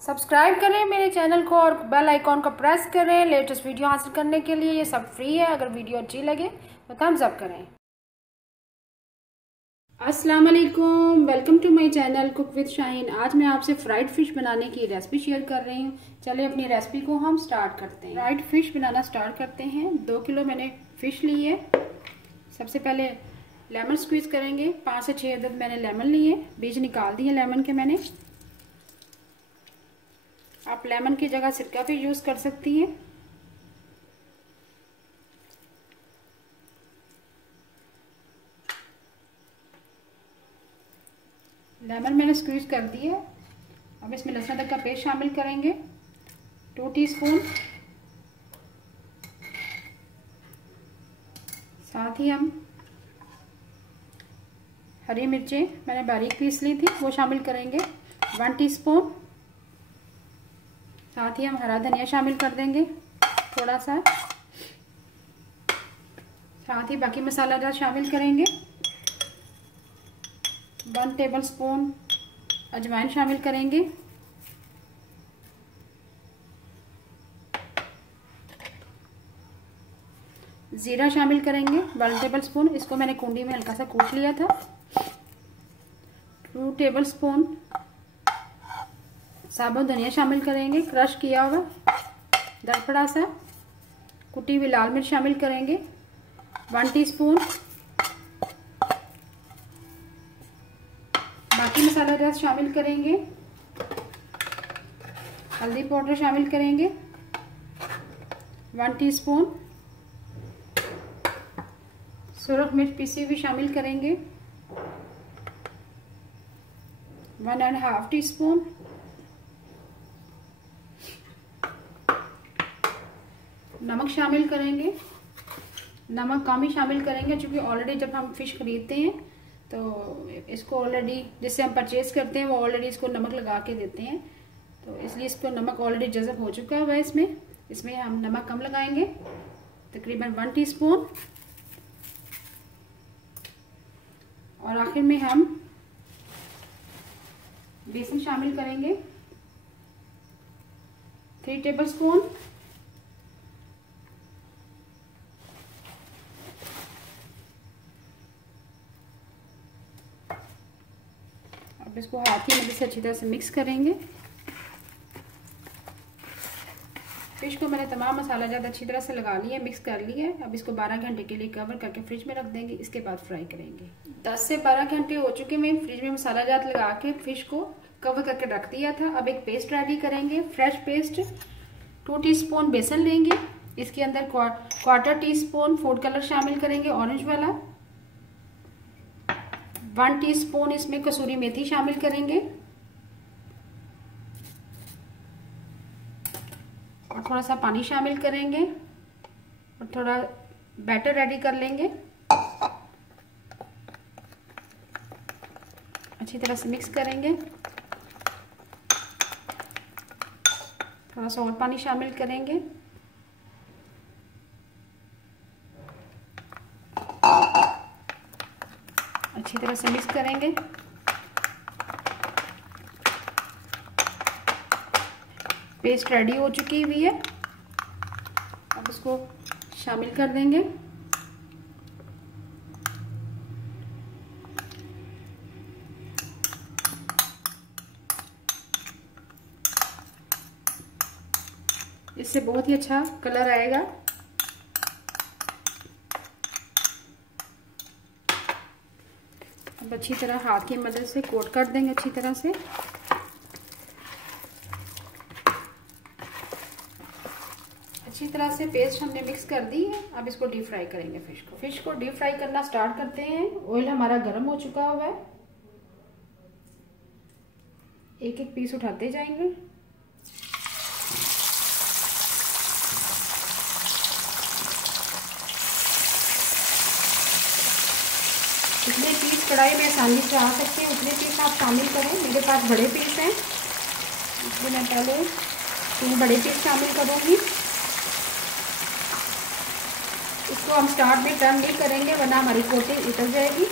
Subscribe करें मेरे channel को और बेल आइकॉन को प्रेस करें लेटेस्ट वीडियो हासिल करने के लिए। ये सब फ्री है। अगर वीडियो अच्छी लगे तो थम्स अप करें। अस्सलाम वालेकुम, welcome to my channel cook with Shaheen. आज मैं आपसे फ्राइड फिश बनाने की रेसिपी शेयर कर रही हूँ। चलिए अपनी रेसिपी को हम स्टार्ट करते हैं। फ्राइड फिश बनाना स्टार्ट करते हैं। 2 किलो मैंने फिश ली है। सबसे पहले लेमन स्क्वीज करेंगे। 5 से 6 अदद मैंने लेमन लिए, बीज निकाल दिए लेमन के मैंने। आप लेमन की जगह सिरका भी यूज कर सकती हैं। लेमन मैंने स्क्वीज कर दिया। अब इसमें लहसुन अदरक का पेस्ट शामिल करेंगे 2 टीस्पून। साथ ही हम हरी मिर्चें मैंने बारीक पीस ली थी वो शामिल करेंगे 1 टीस्पून। साथ ही हम हरा धनिया शामिल कर देंगे थोड़ा सा। साथ ही बाकी मसाला शामिल करेंगे। 1 टेबलस्पून अजवाइन शामिल करेंगे। जीरा शामिल करेंगे 1 टेबलस्पून। इसको मैंने कुंडी में हल्का सा कूट लिया था। 2 टेबलस्पून साबुत धनिया शामिल करेंगे, क्रश किया हुआ दरफड़ा सा। कुटी हुई लाल मिर्च शामिल करेंगे 1 टीस्पून। बाकी मसाला शामिल करेंगे। हल्दी पाउडर शामिल करेंगे 1 टीस्पून। सुरख मिर्च पीसी हुई शामिल करेंगे 1.5 टीस्पून। नमक शामिल करेंगे। नमक कम ही शामिल करेंगे क्योंकि ऑलरेडी जब हम फिश खरीदते हैं तो इसको ऑलरेडी जिससे हम परचेज करते हैं वो ऑलरेडी इसको नमक लगा के देते हैं, तो इसलिए इसको नमक ऑलरेडी जज़ब हो चुका है इसमें हम नमक कम लगाएंगे तकरीबन 1 टीस्पून। और आखिर में हम बेसन शामिल करेंगे 3 टेबलस्पून। अब इसको हाथ की मदद से अच्छी तरह से मिक्स करेंगे। फिश को मैंने तमाम मसाला ज़्यादा अच्छी तरह से लगा लिया, मिक्स कर लिया है। अब इसको 12 घंटे के लिए कवर करके फ्रिज में रख देंगे। इसके बाद फ्राई करेंगे। 10 से 12 घंटे हो चुके मैं फ्रिज में मसाला ज़्यादा लगा के फिश को कवर करके रख दिया था। अब एक पेस्ट रेडी करेंगे, फ्रेश पेस्ट। 2 टीस्पून बेसन लेंगे, इसके अंदर 1/4 टीस्पून फूड कलर शामिल करेंगे ऑरेंज वाला। 1 टीस्पून इसमें कसूरी मेथी शामिल करेंगे और थोड़ा सा पानी शामिल करेंगे और थोड़ा बैटर रेडी कर लेंगे। अच्छी तरह से मिक्स करेंगे। थोड़ा सा और पानी शामिल करेंगे। अच्छी तरह से मिक्स करेंगे। पेस्ट रेडी हो चुकी हुई है। अब इसको शामिल कर देंगे। इससे बहुत ही अच्छा कलर आएगा। अब अच्छी तरह हाथ की मदद से कोट कर देंगे अच्छी तरह से। अच्छी तरह से पेस्ट हमने मिक्स कर दी है। अब इसको डीप फ्राई करेंगे। फिश को डीप फ्राई करना स्टार्ट करते हैं। ऑयल हमारा गर्म हो चुका हुआ है। एक एक पीस उठाते जाएंगे। जितने पीस कढ़ाई में आसानी से आ सकते हैं उतने पीस आप शामिल करें। मेरे पास बड़े पीस हैं इसलिए मैं पहले 3 बड़े पीस शामिल करूँगी। इसको हम स्टार्ट में टर्न नहीं करेंगे वरना हमारी कोटिंग उतर जाएगी।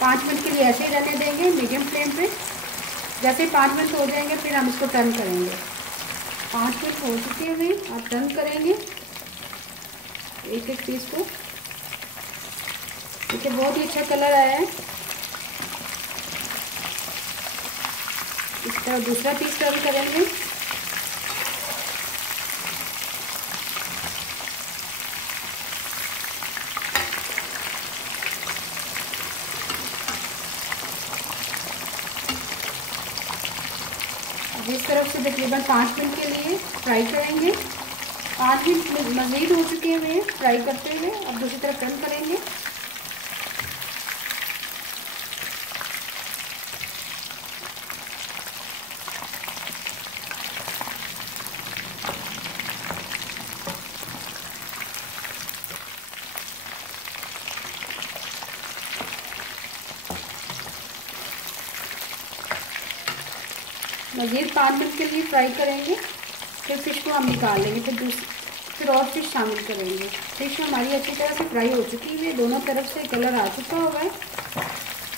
5 मिनट के लिए ऐसे ही रहने देंगे मीडियम फ्लेम पे। जैसे 5 मिनट हो जाएंगे फिर हम इसको टर्न करेंगे। 5 मिनट हो चुके हैं, आप टर्न करेंगे एक एक पीस को। देखिए बहुत ही अच्छा कलर आया है। इस तरह दूसरा पीस टर्न करेंगे। अब इस तरफ से तकरीबन 5 मिनट के लिए फ्राई करेंगे। 5 मिनट मज़ीद हो चुके हैं फ्राई करते हुए। अब दूसरी तरफ टर्न करेंगे। मज़ीद 5 मिनट के लिए फ्राई करेंगे। फिर फिश को हम निकाल लेंगे। फिर और फिश शामिल करेंगे। फिश हमारी अच्छी तरह से फ्राई हो चुकी है, दोनों तरफ से कलर आ चुका होगा है।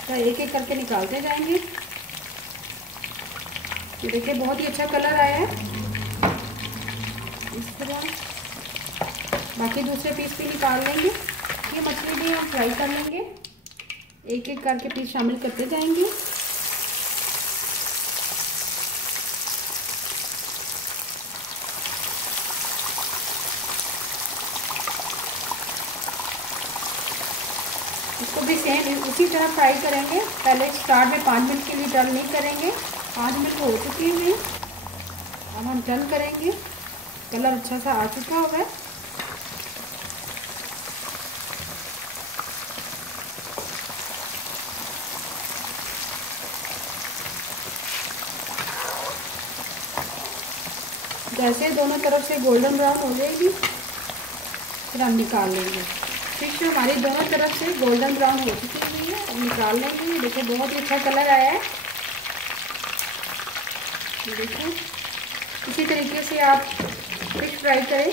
तो एक एक करके निकालते जाएंगे। ये देखिए बहुत ही अच्छा कलर आया है। इस तरह बाकी दूसरे पीस भी निकाल लेंगे। ये मछली भी हम फ्राई कर लेंगे। एक एक करके पीस शामिल करते जाएंगे। इसको भी सेम उसी तरह फ्राई करेंगे। पहले स्टार्ट में 5 मिनट के लिए टर्न नहीं करेंगे। 5 मिनट हो चुके हैं। अब हम टर्न करेंगे। कलर अच्छा सा आ चुका होगा। जैसे दोनों तरफ से गोल्डन ब्राउन हो जाएगी फिर हम निकाल लेंगे। फिश हमारी दोनों तरफ से गोल्डन ब्राउन हो चुकी हुई है। अब निकाल लेंगे। देखो बहुत ही अच्छा कलर आया है। देखो इसी तरीके से आप फिश फ्राई करें।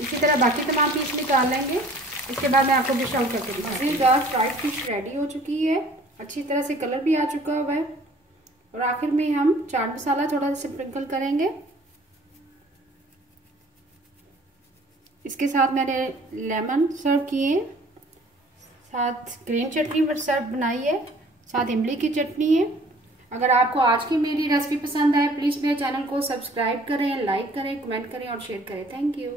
इसी तरह बाकी तमाम पीस निकाल लेंगे। इसके बाद मैं आपको डिश आउट करके दिखाऊंगी। मज़ेदार फ्राइड फिश रेडी हो चुकी है। अच्छी तरह से कलर भी आ चुका हुआ है। और आखिर में हम चाट मसाला थोड़ा सा स्प्रिंकल करेंगे। इसके साथ मैंने लेमन सर्व किए, साथ ग्रीन चटनी सर्व बनाई है, साथ इमली की चटनी है। अगर आपको आज की मेरी रेसिपी पसंद आए प्लीज़ मेरे चैनल को सब्सक्राइब करें, लाइक करें, कमेंट करें और शेयर करें। Thank you.